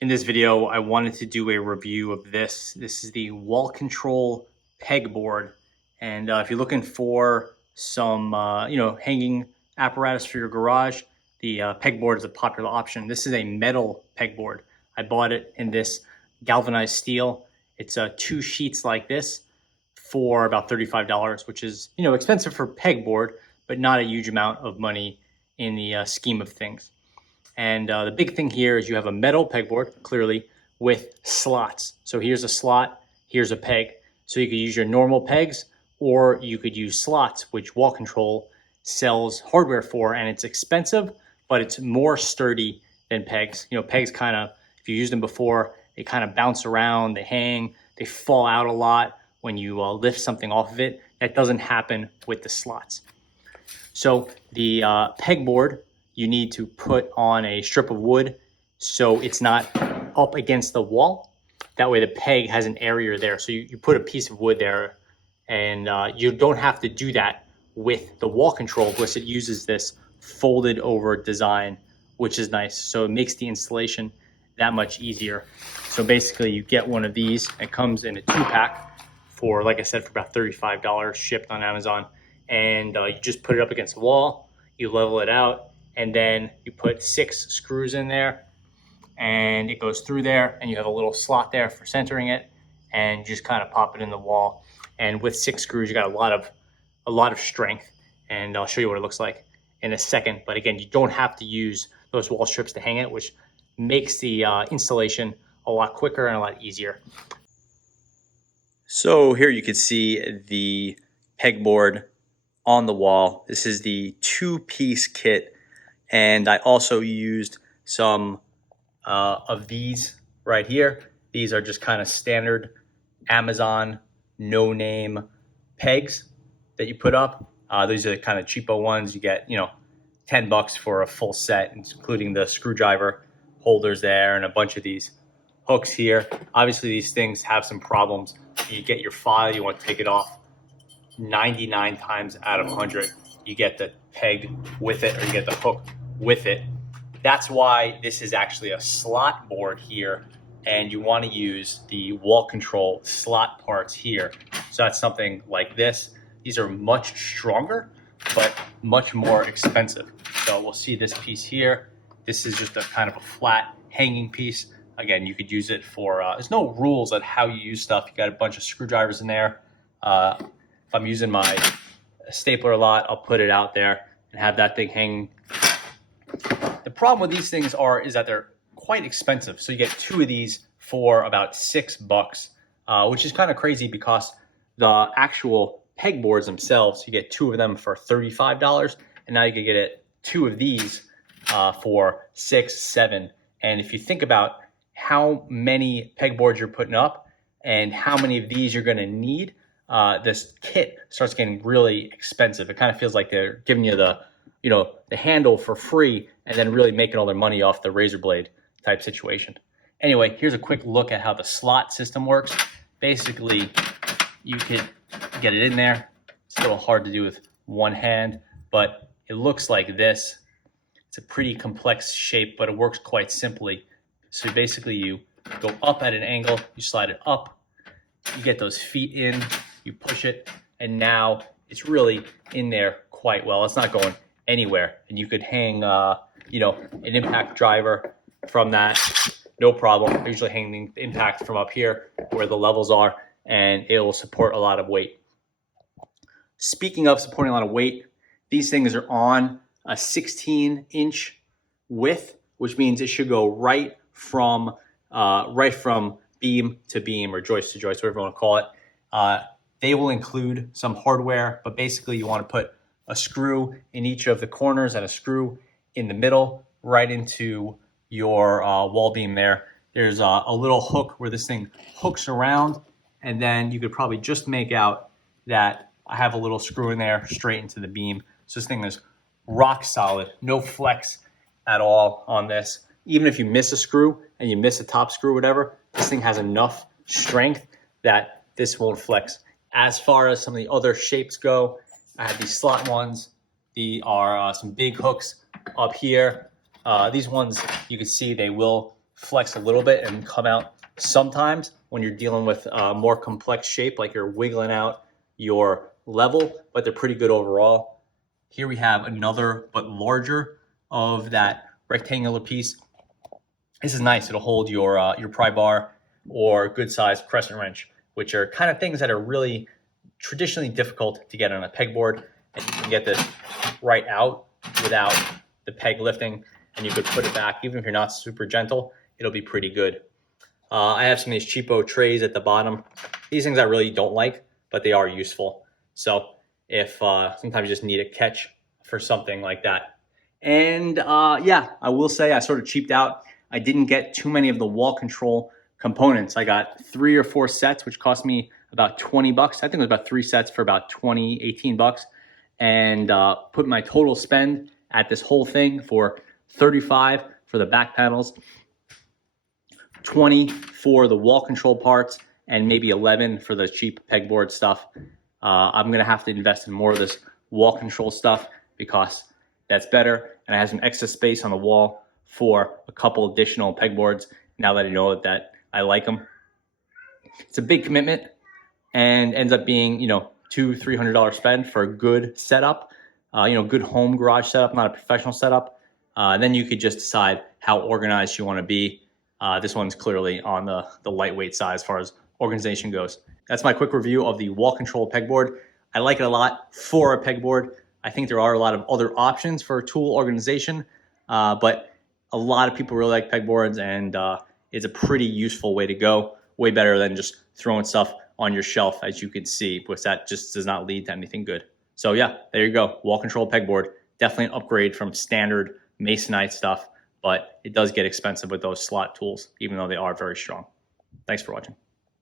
In this video, I wanted to do a review of this. This is the wall control pegboard. And if you're looking for some, hanging apparatus for your garage, the pegboard is a popular option. This is a metal pegboard. I bought it in this galvanized steel. It's 2 sheets like this for about $35, which is, expensive for pegboard, but not a huge amount of money in the scheme of things. And the big thing here is you have a metal pegboard, clearly, with slots. So here's a slot, here's a peg. So you could use your normal pegs, or you could use slots, which Wall Control sells hardware for, and it's expensive, but it's more sturdy than pegs. Pegs kind of, if you used them before, they kind of bounce around, they hang, they fall out a lot when you lift something off of it. That doesn't happen with the slots. So the pegboard, you need to put on a strip of wood so it's not up against the wall. That way the peg has an area there. So you put a piece of wood there, and you don't have to do that with the wall control because it uses this folded over design, which is nice. So it makes the installation that much easier. So basically you get one of these. It comes in a 2-pack for, like I said, for about $35 shipped on Amazon. And you just put it up against the wall, you level it out, and then you put 6 screws in there, and it goes through there, and you have a little slot there for centering it, and you just kind of pop it in the wall. And with 6 screws, you got a lot of strength, and I'll show you what it looks like in a second. But again, you don't have to use those wall strips to hang it, which makes the installation a lot quicker and a lot easier. So here you can see the pegboard on the wall. This is the 2-piece kit. And I also used some of these right here. These are just kind of standard Amazon no-name pegs that you put up. These are the kind of cheapo ones. You get, $10 for a full set, including the screwdriver holders there and a bunch of these hooks here. Obviously, these things have some problems. You get your file, you want to take it off. 99 times out of 100, you get the peg with it, or you get the hook with it. That's why this is actually a slot board here, and you want to use the wall control slot parts here. So that's something like this. These are much stronger, but much more expensive. So we'll see this piece here. This is just a kind of a flat hanging piece. Again, you could use it for, there's no rules on how you use stuff. You got a bunch of screwdrivers in there. If I'm using my stapler a lot, I'll put it out there and have that thing hanging. The problem with these things is that they're quite expensive. So you get 2 of these for about $6, which is kind of crazy because the actual pegboards themselves, you get 2 of them for $35, and now you can get 2 of these for $6, $7. And if you think about how many pegboards you're putting up and how many of these you're going to need, this kit starts getting really expensive. It kind of feels like they're giving you the handle for free and then really making all their money off the razor blade type situation. Anyway, here's a quick look at how the slot system works. Basically, you could get it in there. It's a little hard to do with one hand, but it looks like this. It's a pretty complex shape, but it works quite simply. So basically, you go up at an angle, you slide it up, you get those feet in, you push it, and now it's really in there quite well. It's not going anywhere, and you could hang, an impact driver from that, no problem. I usually hang the impact from up here where the levels are, and it will support a lot of weight. Speaking of supporting a lot of weight, these things are on a 16-inch width, which means it should go right from beam to beam, or joist to joist, whatever you want to call it. They will include some hardware, but basically you want to put a screw in each of the corners and a screw in the middle right into your wall beam there. There's a little hook where this thing hooks around, and then you could probably just make out that I have a little screw in there straight into the beam. So this thing is rock solid, no flex at all on this. Even if you miss a screw and you miss a top screw, whatever, this thing has enough strength that this won't flex. As far as some of the other shapes go, I have these slot ones. These are some big hooks up here. These ones, you can see they will flex a little bit and come out sometimes when you're dealing with a more complex shape, like you're wiggling out your level, but they're pretty good overall. Here we have another but larger of that rectangular piece. This is nice. It'll hold your pry bar or good sized crescent wrench, which are kind of things that are really traditionally difficult to get on a pegboard. And you can get this right out without the peg lifting, and you could put it back. Even if you're not super gentle, it'll be pretty good. I have some of these cheapo trays at the bottom. These things I really don't like, but they are useful. So if sometimes you just need a catch for something like that. And yeah, I will say I sort of cheaped out. I didn't get too many of the wall control components. I got 3 or 4 sets, which cost me about 20 bucks. I think it was about 3 sets for about 20, 18 bucks. And put my total spend at this whole thing for 35 for the back panels, 20 for the wall control parts, and maybe 11 for the cheap pegboard stuff. I'm gonna have to invest in more of this wall control stuff because that's better. And I have some extra space on the wall for a couple additional pegboards now that I know that I like them. It's a big commitment and ends up being, $200-300 spend for a good setup, good home garage setup, not a professional setup. Then you could just decide how organized you want to be. This one's clearly on the lightweight side as far as organization goes. That's my quick review of the wall control pegboard. I like it a lot for a pegboard. I think there are a lot of other options for tool organization, but a lot of people really like pegboards, and it's a pretty useful way to go. Way better than just throwing stuff on your shelf, as you can see, because that just does not lead to anything good. So yeah, there you go. Wall control pegboard. Definitely an upgrade from standard Masonite stuff, but it does get expensive with those slot tools, even though they are very strong. Thanks for watching.